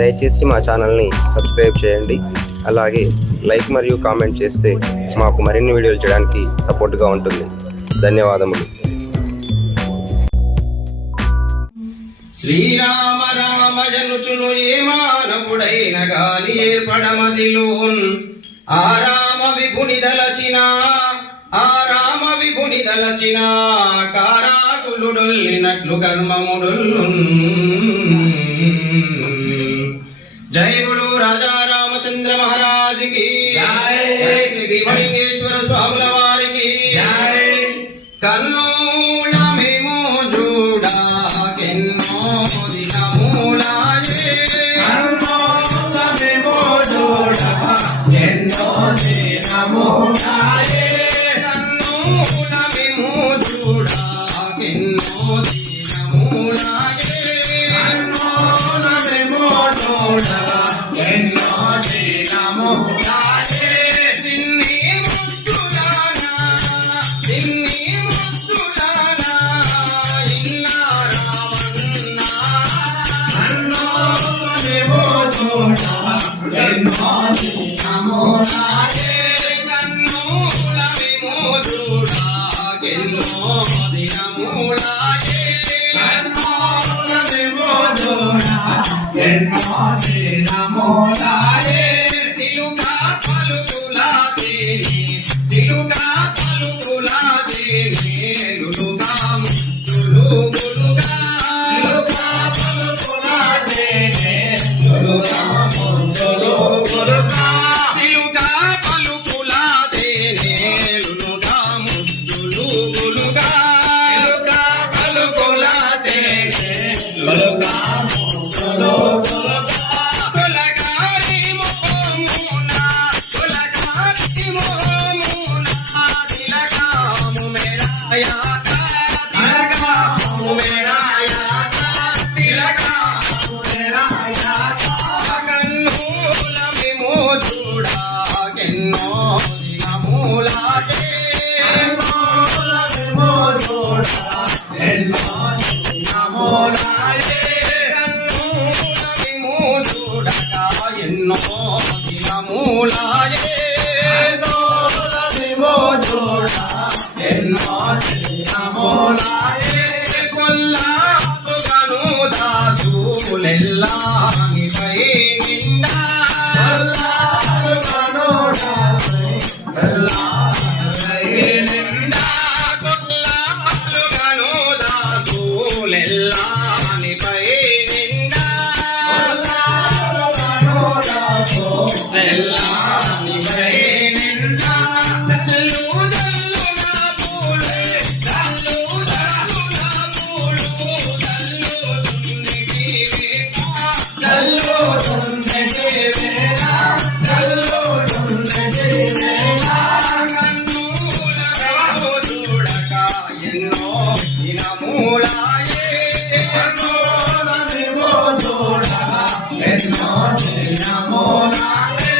దయచేసి మా ఛానల్ని సబ్స్క్రైబ్ చేయండి. అలాగే లైక్ మరియు కామెంట్ చేస్తే మాకు మరిన్ని వీడియోలు చేయడానికి సపోర్ట్గా ఉంటుంది. ధన్యవాదములు. శ్రీరామ రామజనుచును ఏ మానవుడైన గాని ఏర్పడమదిలోన్ ఆ రామ విభుని దలచిన కారాకులుడొల్లినట్లు కర్మముడొల్లు. జై బుడు రాజా రామచంద్ర మహారాజుకి జై, శ్రీ భీమలింగేశ్వర స్వాముల వారికి జై. కన్నుల మేము చూడాకెన్నో దినములాయే, కన్నుల మేము చూడాకెన్నో దినములాయే, కన్నుల మేము చూడాకెన్నో దినములాయే, కన్నుల మేము చూడాకెన్నో దినములాయే. చిన్ని ముద్దులానా ఇన్నా రావన్నా, కన్నుల మేము చూడాకెన్నో దినములాయే, కన్నుల మేము చూడాకెన్నో దినములాయే, కన్నుల మేము చూడాకెన్నో దినములాయే. చిలుక పలుకులాదేనే, చిలుక పలుకులాదేనే, లులుగా ముద్దులు గులుగా, చిలుక పలుకులాదేనే, లులుగా ముద్దులు గులుగా, చిలుక పలుకులాదేనే, లులుగా ముద్దులు గులుగా, చిలుక పలుకులాదేనే, లులుగా ముద్దులు గులుగా. తొలగారి మొహమున, తొలగారి మొహమున, తిలకాము మెరాయాక, తిలకాము మెరాయాక, తిలకాము మెరాయాక. కన్నుల మేము చూడాకెన్నో దినములాయే, కన్నుల మేము చూడాకెన్నో దినములాయే, కన్నుల మేము చూడగా ఎన్నో దినములాయే, కన్నుల మేము చూడాకెన్నో దినములాయే. కొల్లాపుగను దాసులెల్లానిపై నిండా, అల్లాహు కనుడాసై అల్లాహై నిండా, కొల్లాపుగను దాసులెల్లానిపై నిండా, అల్లాహు కనుడాసై ఎల్లానిపై నిండా. దల్లు దల్లున పూలే, దల్లు దల్లున పూలు, దల్లు దుండికి వేప, దల్లుతుందటి వేళ, దల్లుతుందటి వేళ, కన్నుల మేము చూడక ఎన్నో దినములాయే, కన్నుల మేము చూడకెన్నో దినములాయే.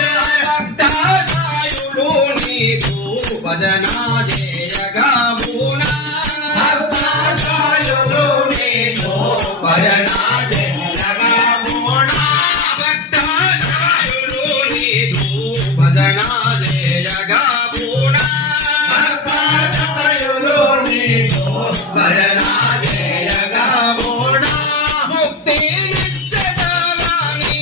భక్తాశాయుడు నీకు భజన చేయగా బూనా, భక్తాశాయులు నీకు భజన చేయగా బూనా, భక్తాశాయుడు నీకు భజన చేయగా బూనా, భక్తాశాయులు నీకు భజన చేయగా బూనా. ముక్తి నిత్యదావాని,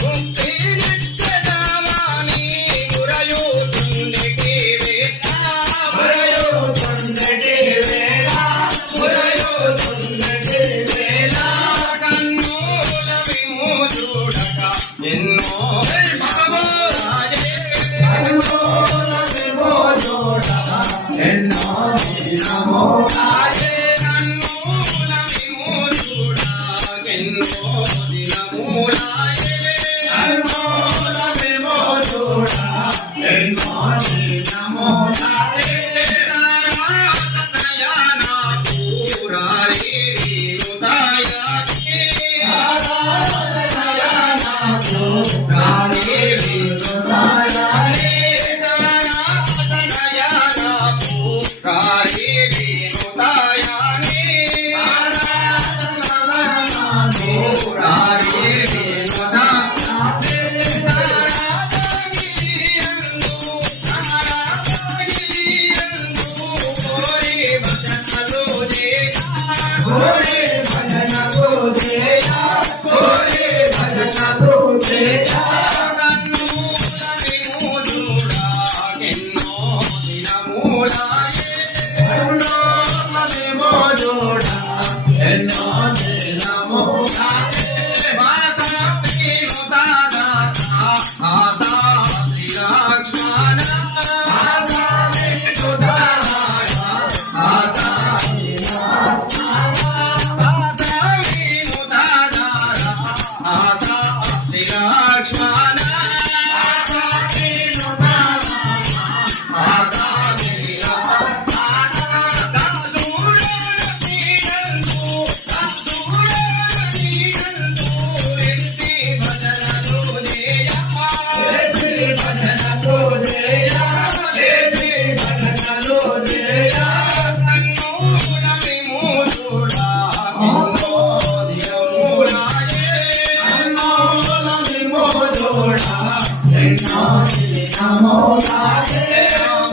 ముక్తి నిత్యదావాని, మురయుతుండికి వేట, మురయుతుందటి వేళ, మురయుతుందటి వేళ, కన్నుల మేము చూడక ఎన్నో దినములాయే, కన్నుల మేము చూడకెన్నో దినములాయే, కన్నుల మేము చూడక ఎన్నో దినములాయే, కన్నుల మేము చూడకెన్నో దినములాయే. తారాతనయానా పూరారి వీరుతాయాకి, ఆరాధనయానాకు రాణి వీరుతాయాని, తారాతనయానా పూరారి వీరుతాయాని, ఆరాధనయానాకు పూరారి వీరుతాయాని. కోరే భజన కోరేయ కోరే భజన కోరేయ కన్నుల విమోచుడా ఎన్నో దినములాయే ఎన్నో విమోచుడా ఎన్నో దినములాయే వాసనీను దాదాత ఆసా శ్రీ లక్ష్మణ ఆసామికు దారాయ ఆసామికు వాసనీను దాదార ఆసా శ్రీ లక్ష్మణ ఆసామికు దారాయ ఆసామికు దేవి భజన కోరేయ దేవి భజన కోరేయ అన్నోల విమోచుడా ఎన్నో దినములాయే రామ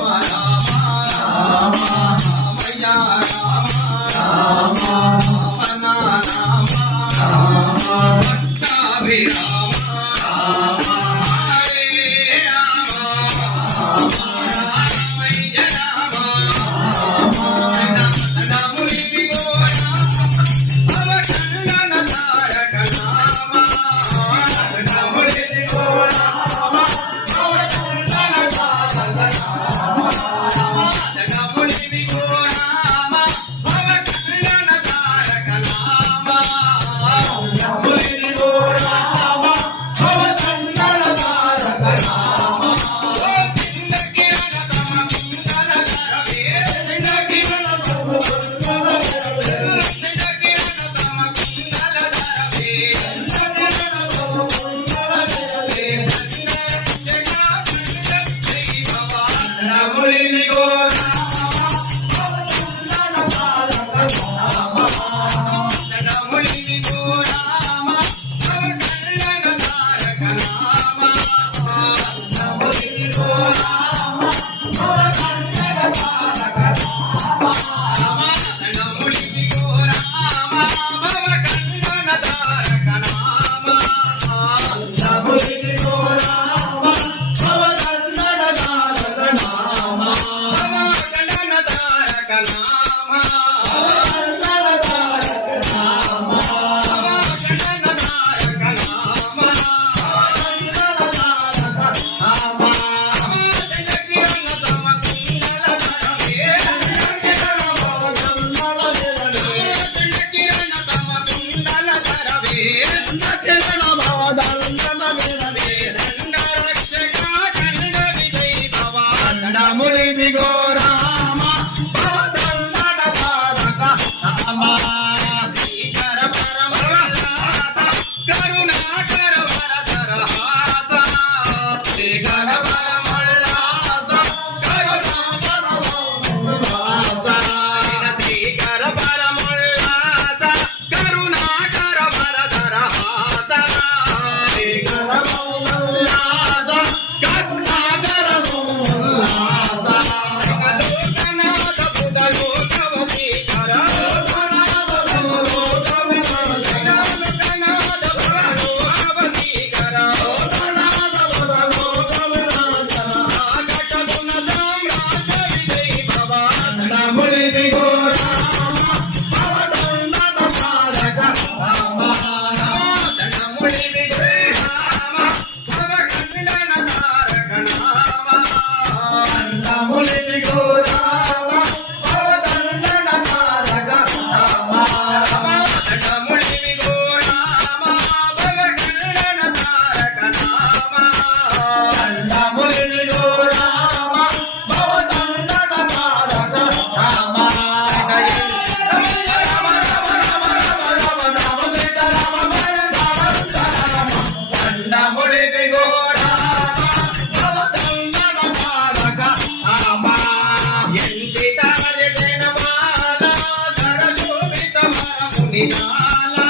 నిరాలా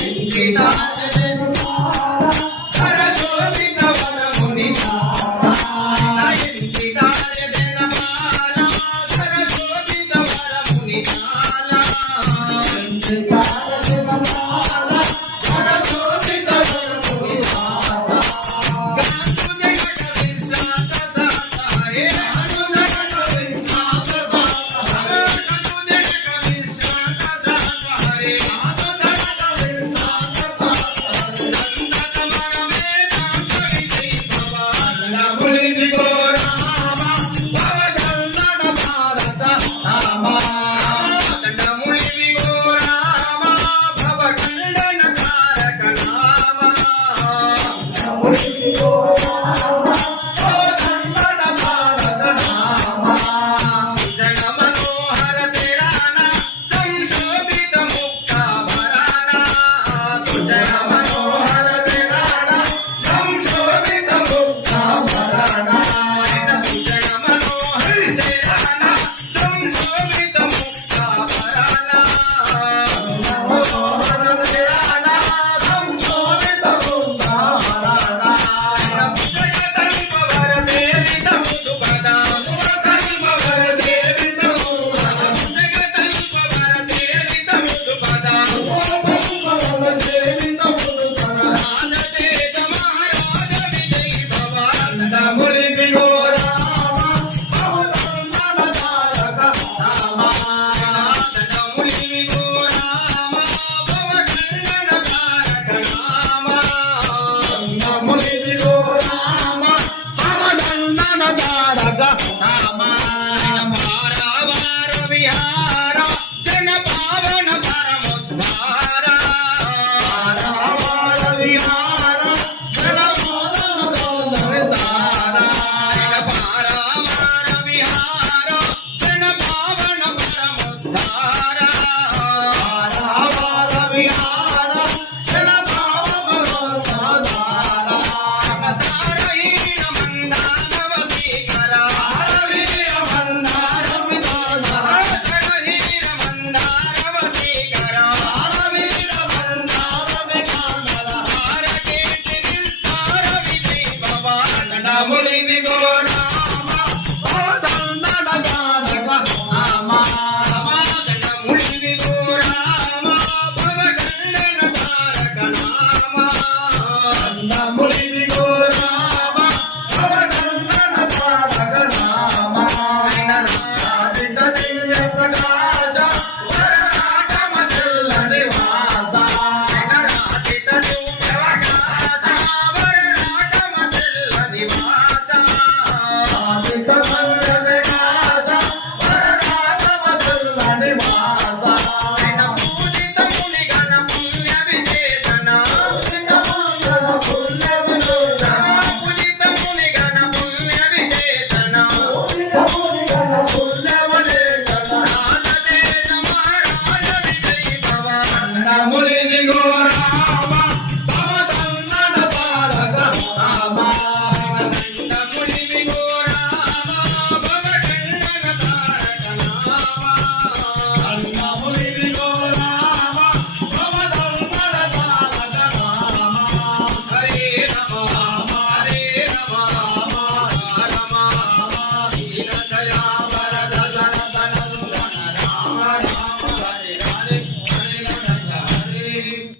ఎంచిత